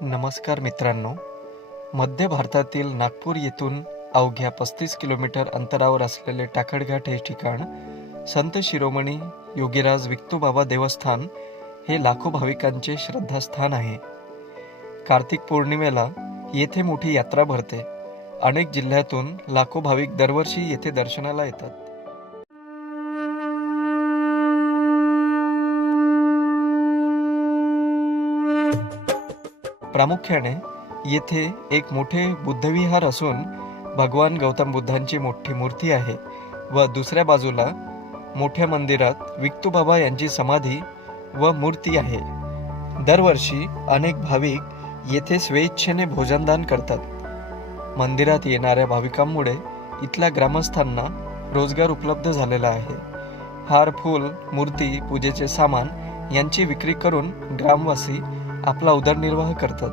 नमस्कार मित्रांनो. मध्य भारतातील नागपूर येथून अवघ्या पस्तीस किलोमीटर अंतरावर असलेले टाकडघाट हे ठिकाण संत शिरोमणी योगीराज विक्तूबाबा देवस्थान हे लाखो भाविकांचे श्रद्धास्थान आहे. कार्तिक पौर्णिमेला येथे मोठी यात्रा भरते. अनेक जिल्ह्यातून लाखो भाविक दरवर्षी येथे दर्शनाला येतात. प्रामुख्याने येथे एक मोठे बुद्धविहार असून भगवान गौतम बुद्धांची मोठी मूर्ती आहे व दुसऱ्या बाजूला मोठ्या मंदिरात विक्तोबाबा यांची समाधी व मूर्ती आहे. दरवर्षी अनेक भाविक येथे स्वेच्छेने भोजनदान करतात. मंदिरात येणाऱ्या भाविकांमुळे इथल्या ग्रामस्थांना रोजगार उपलब्ध झालेला आहे. हार फूल मूर्ती पूजेचे सामान यांची विक्री करून ग्रामवासी आपला उदरनिर्वाह करतात.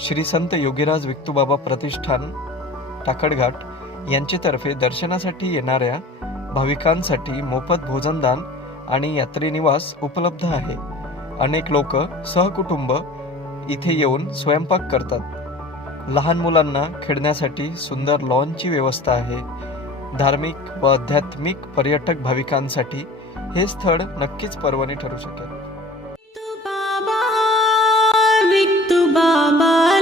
श्री संत योगीराज विक्तोबाबा प्रतिष्ठान टाकडघाट यांच्यातर्फे दर्शनासाठी येणाऱ्या भाविकांसाठी मोफत भोजनदान आणि यात्रेनिवास उपलब्ध आहे. अनेक लोक सहकुटुंब इथे येऊन स्वयंपाक करतात. लहान मुलांना खेळण्यासाठी सुंदर लॉनची व्यवस्था आहे. धार्मिक व आध्यात्मिक पर्यटक भाविकांसाठी हे स्थळ नक्कीच पर्वणी ठरू शकेल. mama.